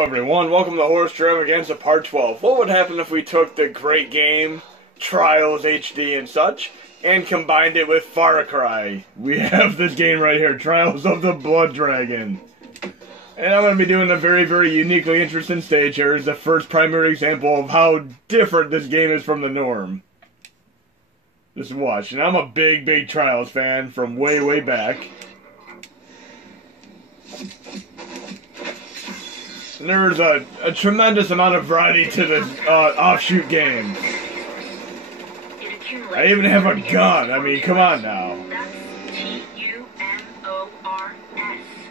Hello everyone, welcome to Stravaganza Part 12. What would happen if we took the great game, Trials HD and such, and combined it with Far Cry? We have this game right here, Trials of the Blood Dragon. And I'm going to be doing a very, very uniquely interesting stage here as the first primary example of how different this game is from the norm. Just watch, and I'm a big, big Trials fan from way, way back. And there's a tremendous amount of variety to this offshoot game. I even have a gun. I mean, come on now.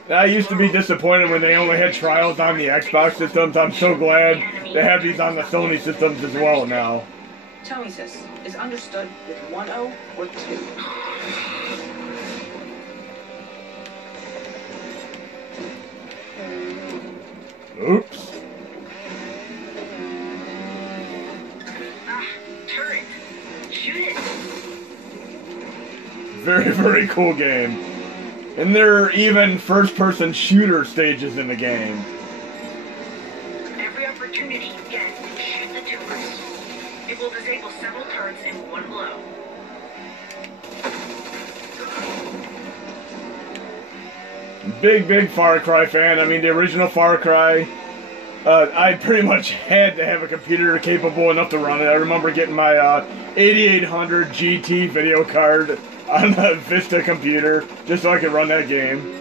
I used to be disappointed when they only had Trials on the Xbox systems. I'm so glad they have these on the Sony systems as well now. Tell me, sis, is understood with 1 O or 2? Oops. Turret. Shoot it. Very, very cool game. And there are even first-person shooter stages in the game. Every opportunity you get, shoot the tubers. It will disable several turrets in one blow. Big, big Far Cry fan. I mean, the original Far Cry, I pretty much had to have a computer capable enough to run it. I remember getting my 8800 GT video card on a Vista computer just so I could run that game.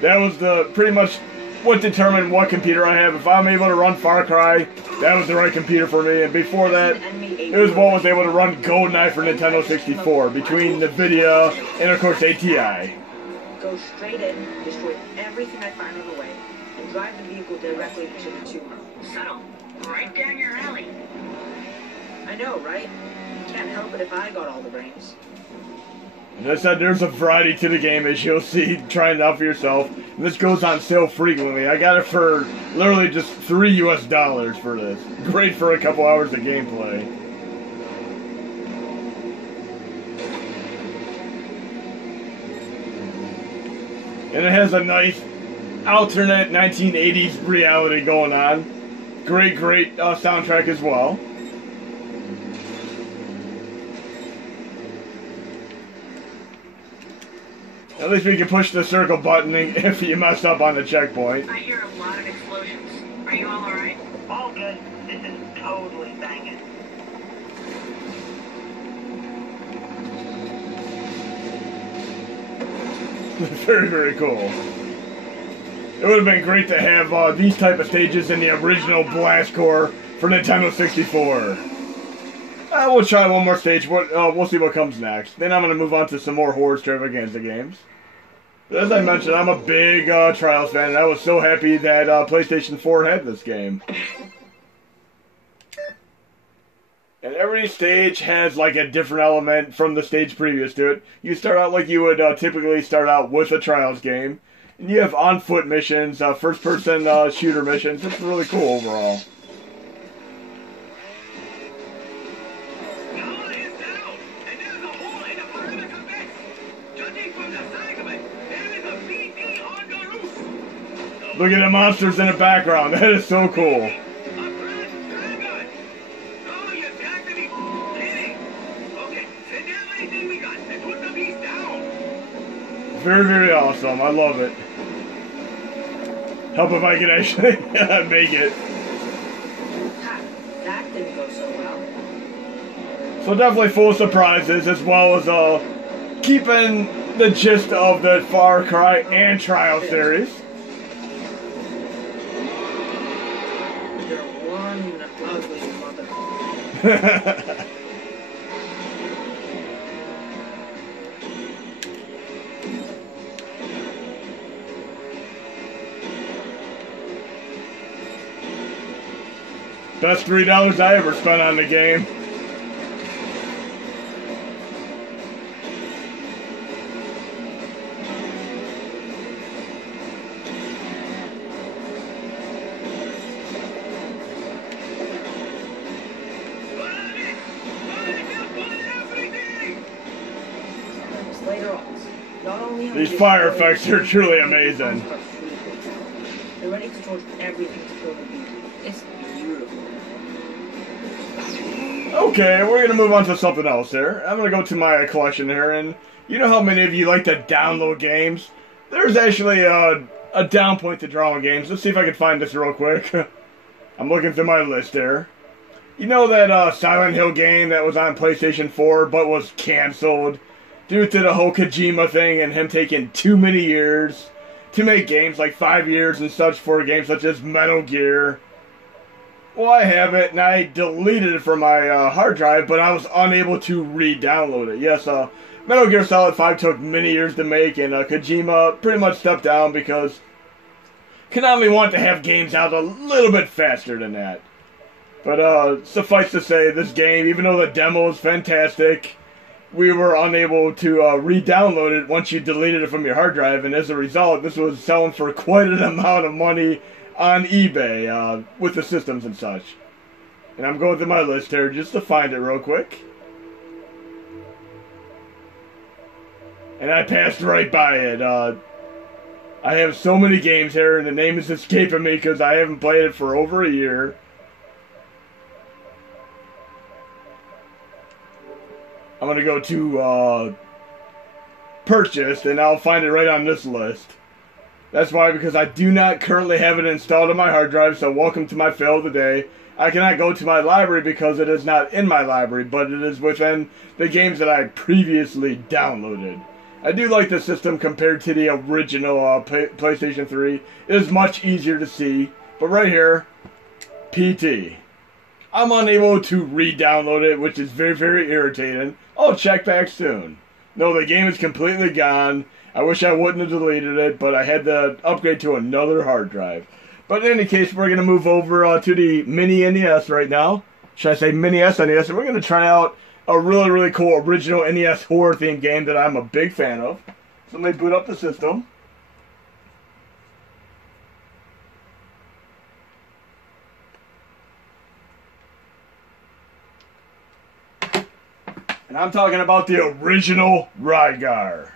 That was pretty much what determined what computer I have. If I'm able to run Far Cry, that was the right computer for me. And before that, it was what was able to run GoldenEye for Nintendo 64, between the NVIDIA and of course ATI. Go straight in, destroy everything I find on the way, and drive the vehicle directly to the tuber. Subtle. Right down your alley. I know, right? Can't help it if I got all the brains. As I said, there's a variety to the game, as you'll see trying it out for yourself. And this goes on sale frequently. I got it for literally just $3 US for this. Great for a couple hours of gameplay. And it has a nice alternate 1980s reality going on. Great, great soundtrack as well. At least we can push the circle button if you mess up on the checkpoint. I hear a lot of explosions. Are you all alright? All good. This is totally banging. Very, very cool. It would have been great to have these type of stages in the original Blast Core for Nintendo 64. We'll try one more stage. We'll see what comes next. Then I'm going to move on to some more Horror Stravaganza games. But as I mentioned, I'm a big Trials fan, and I was so happy that PlayStation 4 had this game. And every stage has like a different element from the stage previous to it. You start out like you would typically start out with a Trials game. And you have on-foot missions, first-person shooter missions. It's really cool overall. Look at the monsters in the background. That is so cool. Very, very awesome. I love it. Help if I can actually make it. That didn't go so well. So definitely full of surprises, as well as keeping the gist of the Far Cry and Trial series. You're one ugly mother. Best $3 I ever spent on the game. Later on, not only These fire effects are truly amazing. It already controls everything to kill the beast. It's beautiful. Okay, we're gonna move on to something else here. I'm gonna go to my collection here, and you know how many of you like to download games? There's actually a down point to drawing games. Let's see if I can find this real quick. I'm looking through my list here. You know that Silent Hill game that was on PlayStation 4 but was canceled due to the whole Kojima thing and him taking too many years to make games, like 5 years and such, for games such as Metal Gear. Well, I have it, and I deleted it from my hard drive, but I was unable to re-download it. Yes, Metal Gear Solid 5 took many years to make, and Kojima pretty much stepped down because Konami wanted to have games out a little bit faster than that. But suffice to say, this game, even though the demo is fantastic, we were unable to re-download it once you deleted it from your hard drive, and as a result, this was selling for quite an amount of money on eBay with the systems and such. And I'm going through my list here just to find it real quick. And I passed right by it. I have so many games here, and the name is escaping me because I haven't played it for over a year. I'm going to go to purchased, and I'll find it right on this list. That's why, because I do not currently have it installed on my hard drive, so welcome to my fail of the day. I cannot go to my library because it is not in my library, but it is within the games that I previously downloaded. I do like the system compared to the original PlayStation 3. It is much easier to see, but right here, PT. I'm unable to re-download it, which is very, very irritating. I'll check back soon. No, the game is completely gone. I wish I wouldn't have deleted it, but I had to upgrade to another hard drive. But in any case, we're going to move over to the Mini NES right now. Should I say Mini SNES? And we're going to try out a really, really cool original NES horror-themed game that I'm a big fan of. So let me boot up the system. And I'm talking about the original Rygar.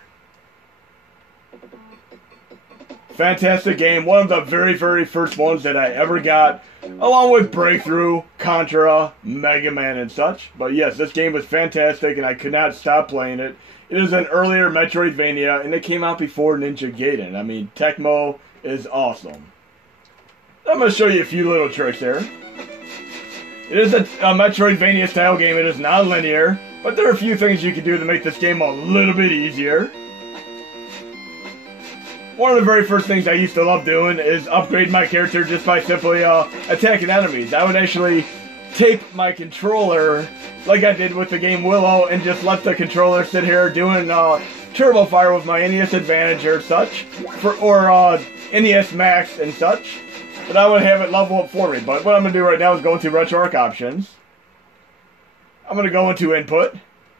Fantastic game. One of the very, very first ones that I ever got, along with Breakthrough, Contra, Mega Man, and such. But yes, this game was fantastic, and I could not stop playing it. It is an earlier Metroidvania, and it came out before Ninja Gaiden. I mean, Tecmo is awesome. I'm going to show you a few little tricks here. It is a Metroidvania-style game. It is non-linear, but there are a few things you can do to make this game a little bit easier. One of the very first things I used to love doing is upgrade my character just by simply attacking enemies. I would actually tape my controller like I did with the game Willow and just let the controller sit here doing Turbo Fire with my NES Advantage or such, or NES Max and such. But I would have it level up for me. But what I'm going to do right now is go into RetroArch options. I'm going to go into input,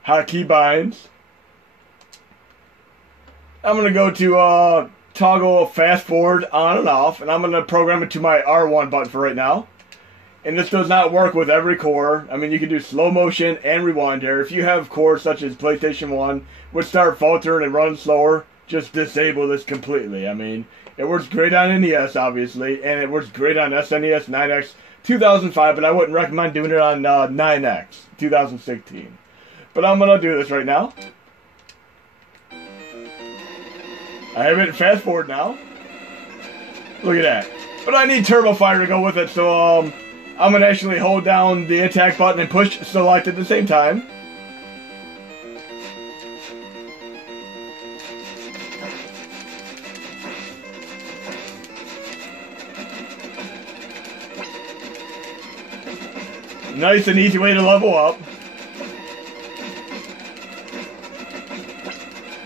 hotkey binds. I'm going to go to toggle fast forward on and off, and I'm going to program it to my R1 button for right now. And this does not work with every core. I mean, you can do slow motion and rewind here. If you have cores such as PlayStation 1 would start faltering and running slower, just disable this completely. I mean, it works great on NES, obviously, and it works great on SNES 9X 2005, but I wouldn't recommend doing it on 9X 2016. But I'm going to do this right now. I have it fast forward now. Look at that. But I need Turbo Fire to go with it, so I'm going to actually hold down the attack button and push select at the same time. Nice and easy way to level up.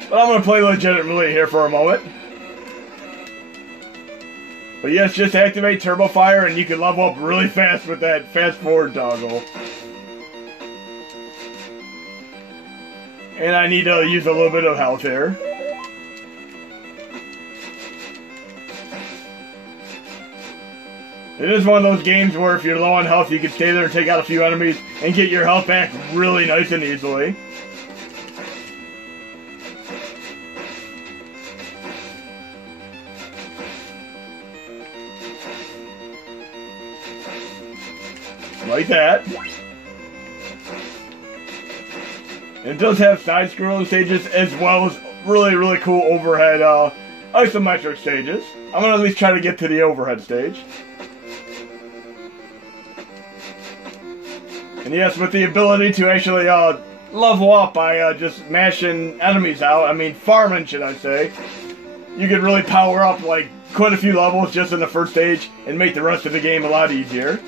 But I'm going to play legitimately here for a moment. But yes, just activate Turbo Fire and you can level up really fast with that fast forward toggle. And I need to use a little bit of health here. It is one of those games where if you're low on health, you can stay there and take out a few enemies and get your health back really nice and easily. like that. It does have side-scrolling stages as well as really, really cool overhead isometric stages. I'm going to at least try to get to the overhead stage. And yes, with the ability to actually level up by just mashing enemies out, I mean farming should I say, you could really power up like quite a few levels just in the first stage and make the rest of the game a lot easier.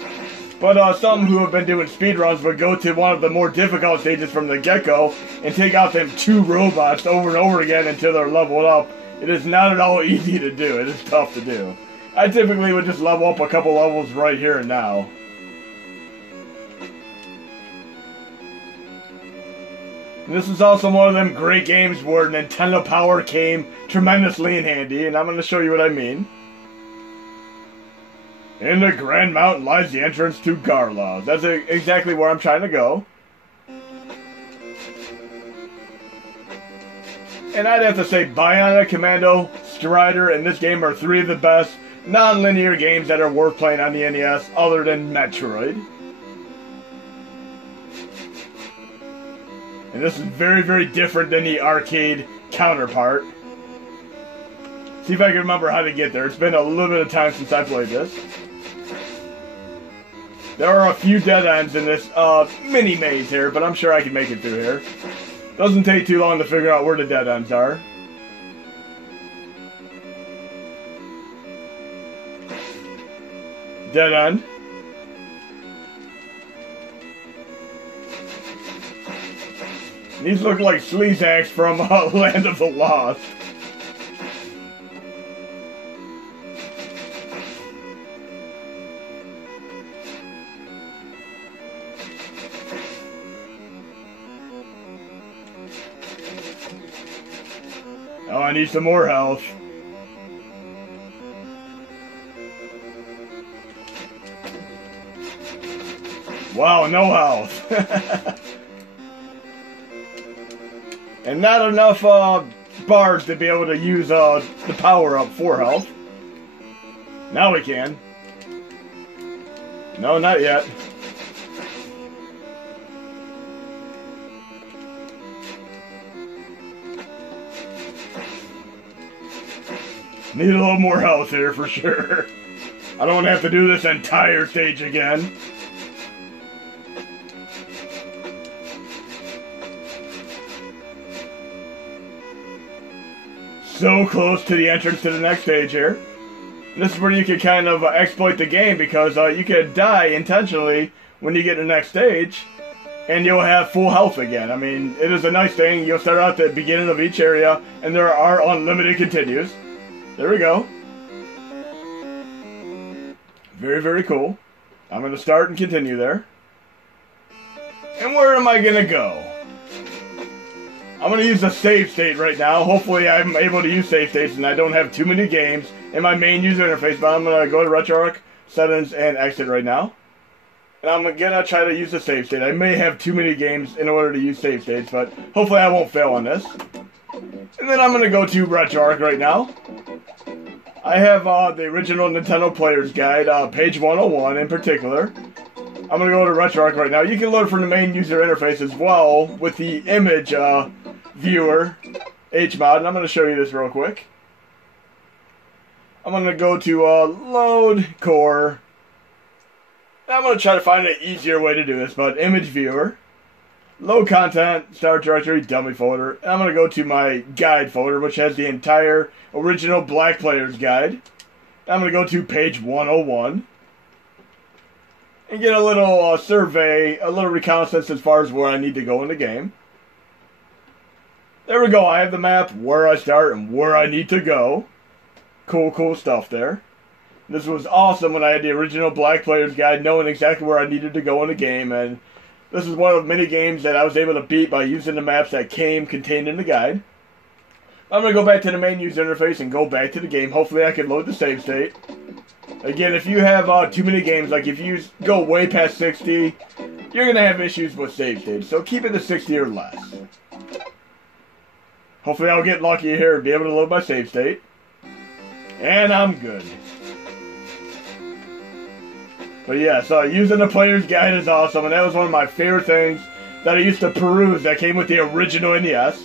But some who have been doing speedruns would go to one of the more difficult stages from the get-go and take out them 2 robots over and over again until they're leveled up. It is not at all easy to do. It is tough to do. I typically would just level up a couple levels right here and now. And this is also one of them great games where Nintendo Power came tremendously in handy, and I'm going to show you what I mean. In the Grand Mountain lies the entrance to Garla. That's exactly where I'm trying to go. And I'd have to say Bionic Commando, Strider, and this game are 3 of the best non-linear games that are worth playing on the NES other than Metroid. And this is very, very different than the arcade counterpart. See if I can remember how to get there. It's been a little bit of time since I played this. There are a few dead ends in this mini maze here, but I'm sure I can make it through here. Doesn't take too long to figure out where the dead ends are. Dead end. These look like sleazags from Land of the Lost. Oh, I need some more health. Wow, no health. And not enough bars to be able to use the power-up for health. Now we can. No, not yet. Need a little more health here for sure. I don't have to do this entire stage again. So close to the entrance to the next stage here. And this is where you can kind of exploit the game because you can die intentionally when you get to the next stage and you'll have full health again. I mean, it is a nice thing. You'll start out at the beginning of each area and there are unlimited continues. There we go. Very, very cool. I'm going to start and continue there. And where am I going to go? I'm going to use the save state right now. Hopefully I'm able to use save states and I don't have too many games in my main user interface. But I'm going to go to RetroArch, settings, and exit right now. And I'm going to try to use the save state. I may have too many games in order to use save states, but hopefully I won't fail on this. And then I'm going to go to RetroArch right now. I have the original Nintendo Player's Guide, page 101 in particular. I'm going to go to RetroArch right now. You can load from the main user interface as well with the image viewer, HMOD, and I'm going to show you this real quick. I'm going to go to load core. And I'm going to try to find an easier way to do this, but image viewer. Low content, start directory, dummy folder. And I'm going to go to my guide folder, which has the entire original Black Player's Guide. I'm going to go to page 101. And get a little survey, a little reconnaissance as far as where I need to go in the game. There we go. I have the map, where I start, and where I need to go. Cool, cool stuff there. This was awesome when I had the original Black Player's Guide, knowing exactly where I needed to go in the game, and this is one of many games that I was able to beat by using the maps that came contained in the guide. I'm going to go back to the main user interface and go back to the game. Hopefully I can load the save state. Again, if you have too many games, like if you go way past 60, you're going to have issues with save states. So keep it to 60 or less. Hopefully I'll get lucky here and be able to load my save state. And I'm good. But yeah, so using the player's guide is awesome, and that was one of my favorite things that I used to peruse that came with the original NES.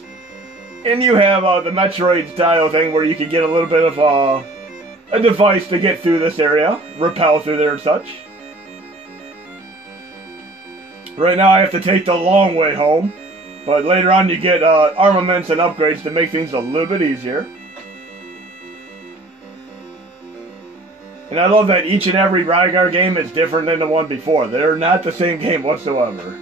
And you have the Metroid style thing where you can get a little bit of a device to get through this area, rappel through there and such. Right now I have to take the long way home, but later on you get armaments and upgrades to make things a little bit easier. And I love that each and every Rygar game is different than the one before. They're not the same game whatsoever.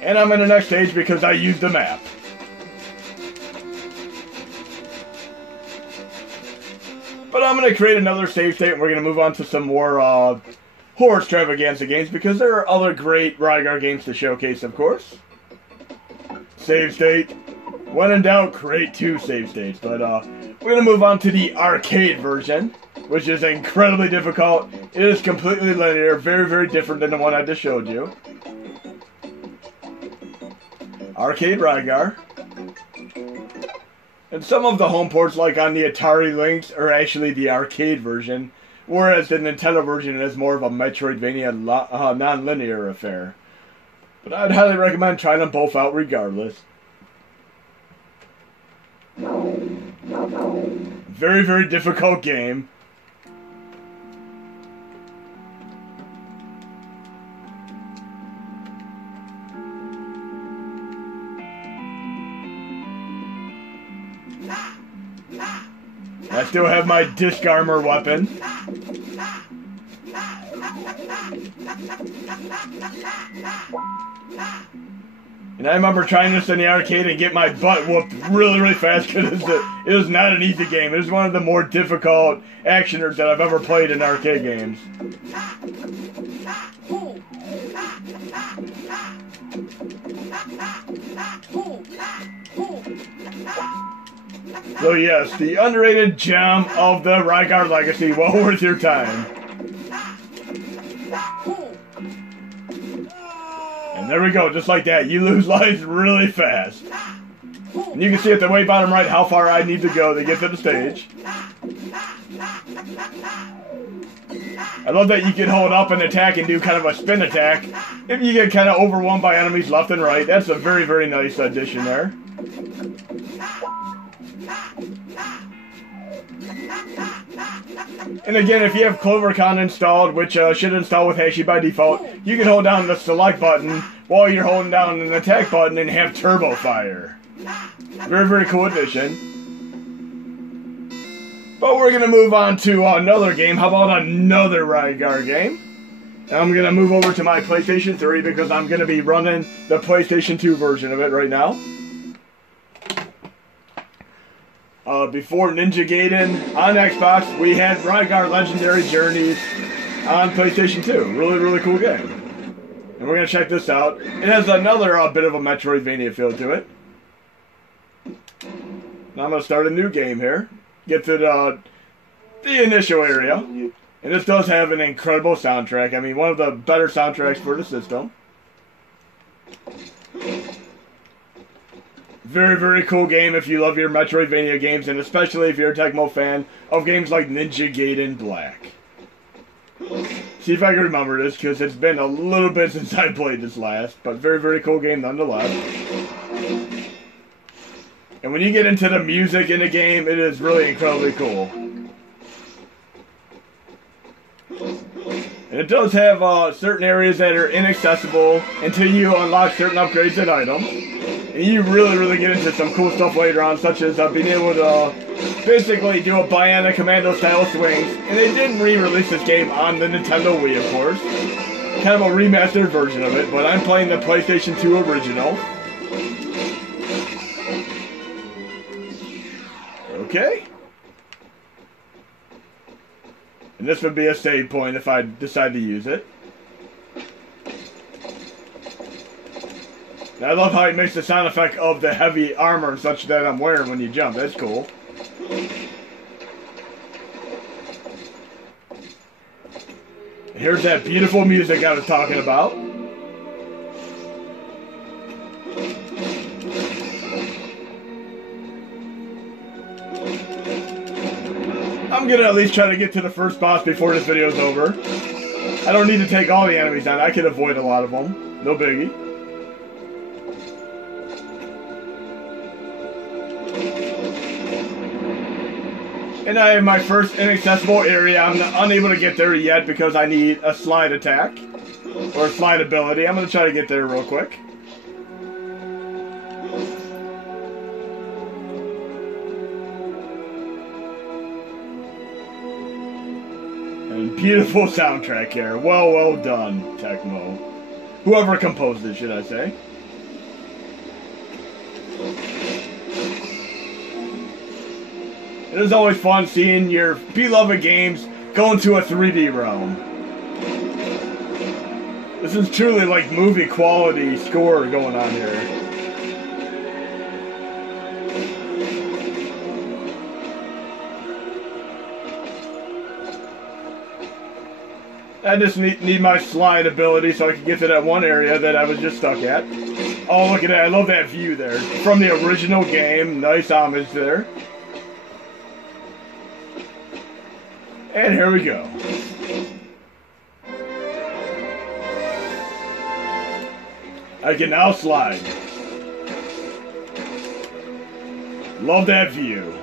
And I'm in the next stage because I used the map. But I'm going to create another save state and we're going to move on to some more Horror Stravaganza games because there are other great Rygar games to showcase, of course. Save state. When in doubt, create 2 save states. But we're going to move on to the arcade version, which is incredibly difficult. It is completely linear, very, very different than the one I just showed you. Arcade Rygar. And some of the home ports, like on the Atari Lynx, are actually the arcade version, whereas the Nintendo version is more of a Metroidvania non-linear affair. But I'd highly recommend trying them both out regardless. Very, very difficult game. I still have my disc armor weapon. And I remember trying this in the arcade and get my butt whooped really, really fast because it was not an easy game. It was one of the more difficult actioners that I've ever played in arcade games. So yes, the underrated gem of the Rygar Legacy, well worth your time. And there we go, just like that. You lose lives really fast. And you can see at the way bottom right how far I need to go to get to the stage. I love that you can hold up and attack and do kind of a spin attack if you get kind of overwhelmed by enemies left and right. That's a very, very nice addition there. And again, if you have clovercon installed, which should install with Hashi by default, you can hold down the select button while you're holding down an attack button and have turbo fire. Very, very cool addition. But we're going to move on to another game. How about another Rygar game? And I'm going to move over to my PlayStation 3 because I'm going to be running the PlayStation 2 version of it right now. Before Ninja Gaiden on Xbox, we had Rygar Legendary Journeys on PlayStation 2. Really, really cool game. And we're going to check this out. It has another bit of a Metroidvania feel to it. Now I'm going to start a new game here. Get to the initial area. And this does have an incredible soundtrack. I mean, one of the better soundtracks for the system. Very, very cool game if you love your Metroidvania games, and especially if you're a Tecmo fan of games like Ninja Gaiden Black. See if I can remember this, because it's been a little bit since I played this last, but very, very cool game nonetheless. And when you get into the music in the game, it is really incredibly cool. And it does have certain areas that are inaccessible until you unlock certain upgrades and items. And you really, really get into some cool stuff later on, such as being able to basically do a Bionic Commando style swings. And they didn't re-release this game on the Nintendo Wii, of course. Kind of a remastered version of it, but I'm playing the PlayStation 2 original. Okay. And this would be a save point if I decide to use it. And I love how it makes the sound effect of the heavy armor and such that I'm wearing when you jump. That's cool. Here's that beautiful music I was talking about. I'm gonna at least try to get to the first boss before this video's over. I don't need to take all the enemies on. I can avoid a lot of them. No biggie. And I have my first inaccessible area. I'm unable to get there yet because I need a slide attack. Or a slide ability. I'm gonna try to get there real quick. And beautiful soundtrack here. Well done, Tecmo. Whoever composed it, should I say. It is always fun seeing your beloved games go into a 3D realm. This is truly like movie quality score going on here. I just need my slide ability so I can get to that one area that I was just stuck at. Oh, look at that. I love that view there. From the original game. Nice homage there. And here we go. I can now slide. Love that view.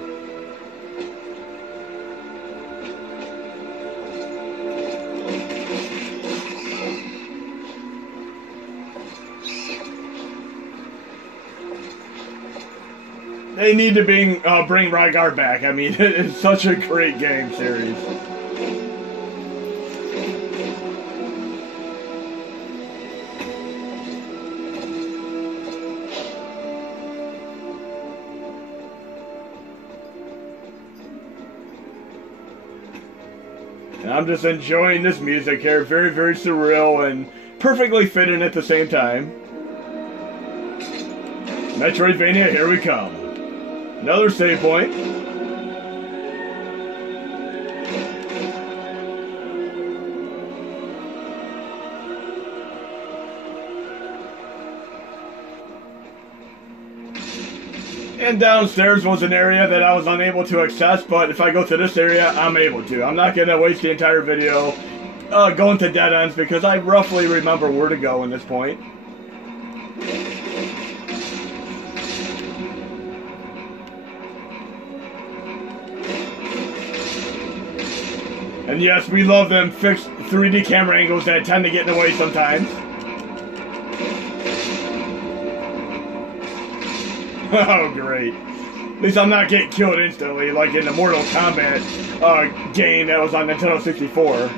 They need to bring Rygar back. I mean, it's such a great game series. And I'm just enjoying this music here. Very, very surreal and perfectly fitting at the same time. Metroidvania, here we come. Another save point. And downstairs was an area that I was unable to access, but if I go to this area, I'm able to. I'm not going to waste the entire video going to dead ends because I roughly remember where to go in this point. And yes, we love them fixed 3D camera angles that tend to get in the way sometimes. Oh, great. At least I'm not getting killed instantly, like in the Mortal Kombat game that was on Nintendo 64.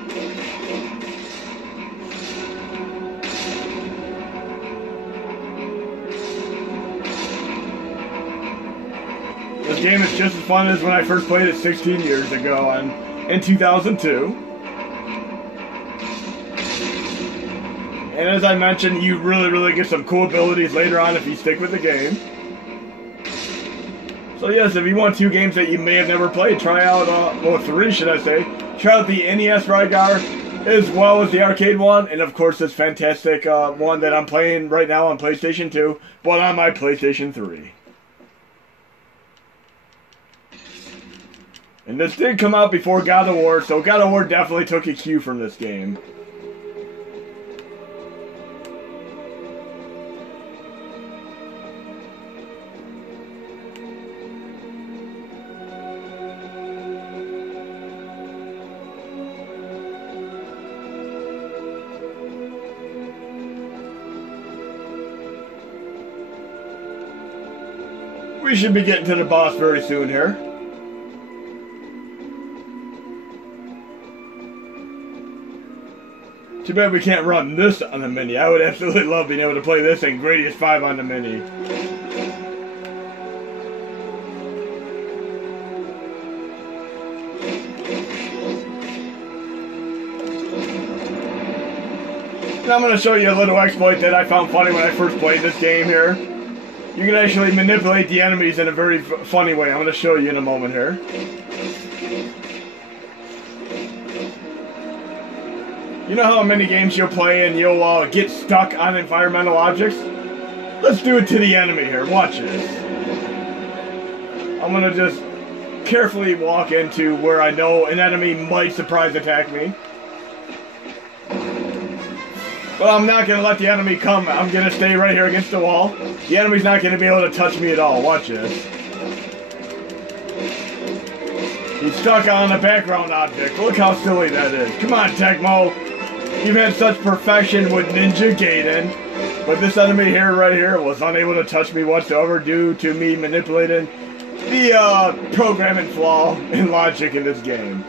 This game is just as fun as when I first played it 16 years ago in 2002. And as I mentioned, you really get some cool abilities later on if you stick with the game. So yes, if you want 2 games that you may have never played, try out, well 3 should I say, try out the NES Rygar as well as the arcade one, and of course this fantastic one that I'm playing right now on PlayStation 2, but on my PlayStation 3. And this did come out before God of War, so God of War definitely took a cue from this game. We should be getting to the boss very soon here. Too bad we can't run this on the Mini. I would absolutely love being able to play this in Gradius 5 on the Mini. And I'm going to show you a little exploit that I found funny when I first played this game here. You can actually manipulate the enemies in a very funny way. I'm going to show you in a moment here. You know how in many games you'll play and you'll get stuck on environmental objects? Let's do it to the enemy here. Watch this. I'm going to just carefully walk into where I know an enemy might surprise attack me. But I'm not going to let the enemy come. I'm going to stay right here against the wall. The enemy's not going to be able to touch me at all. Watch this. He's stuck on a background object. Look how silly that is. Come on, Tecmo. You've had such perfection with Ninja Gaiden. But this enemy here, right here, was unable to touch me whatsoever due to me manipulating the programming flaw in logic in this game.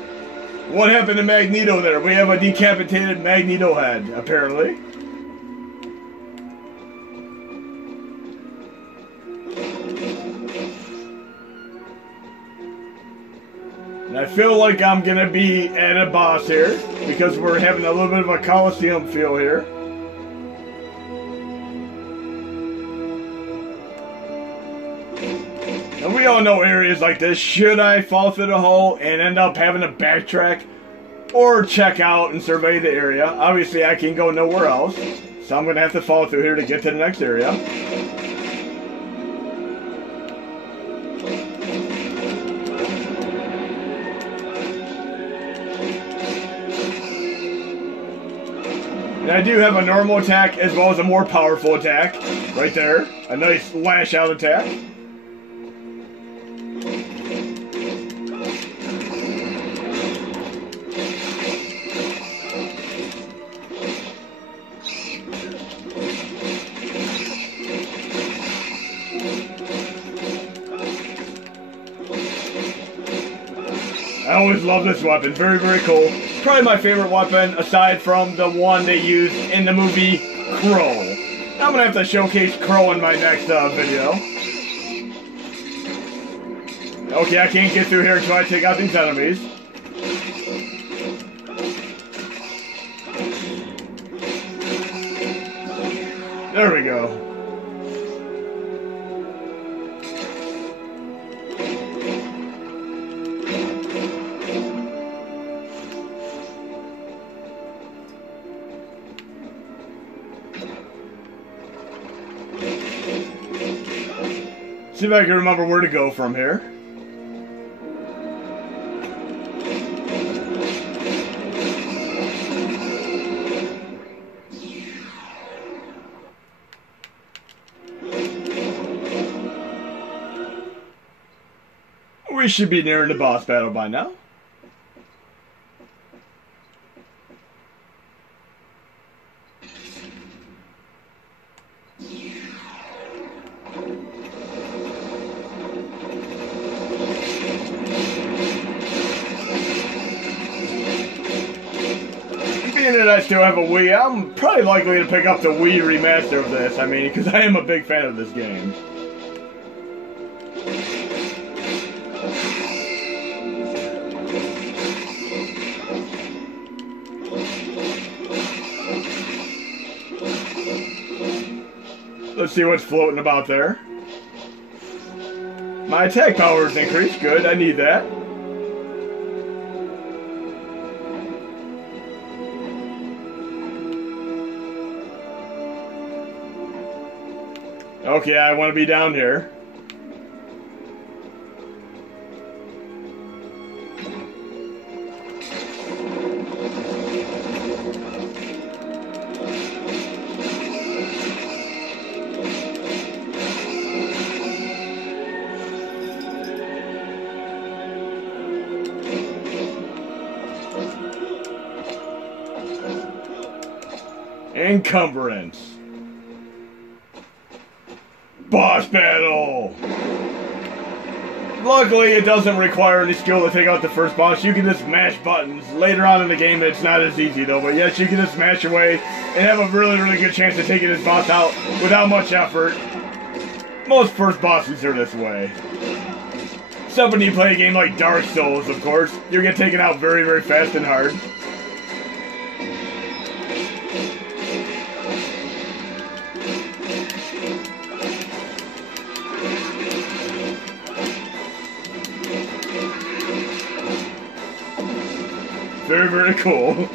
What happened to Magneto there? We have a decapitated Magneto head, apparently. And I feel like I'm gonna be at a boss here, because we're having a little bit of a Coliseum feel here. And we all know areas like this. Should I fall through the hole and end up having to backtrack or check out and survey the area? Obviously, I can go nowhere else, so I'm going to have to fall through here to get to the next area. And I do have a normal attack as well as a more powerful attack. Right there. A nice lash out attack. I always love this weapon. Very, very cool. Probably my favorite weapon, aside from the one they used in the movie Crow. I'm going to have to showcase Crow in my next video. Okay, I can't get through here until I take out these enemies. There we go. See if I can remember where to go from here. We should be nearing the boss battle by now. That I still have a Wii, I'm probably likely to pick up the Wii remaster of this. I mean, because I am a big fan of this game. Let's see what's floating about there. My attack power is increased. Good, I need that. Okay, I want to be down here. Encumbrance. Boss battle! Luckily, it doesn't require any skill to take out the first boss. You can just mash buttons. Later on in the game, it's not as easy though, but yes, you can just smash your way and have a really, really good chance of taking this boss out without much effort. Most first bosses are this way. Except when you play a game like Dark Souls, of course. You get taken out very, very fast and hard. Very, very cool.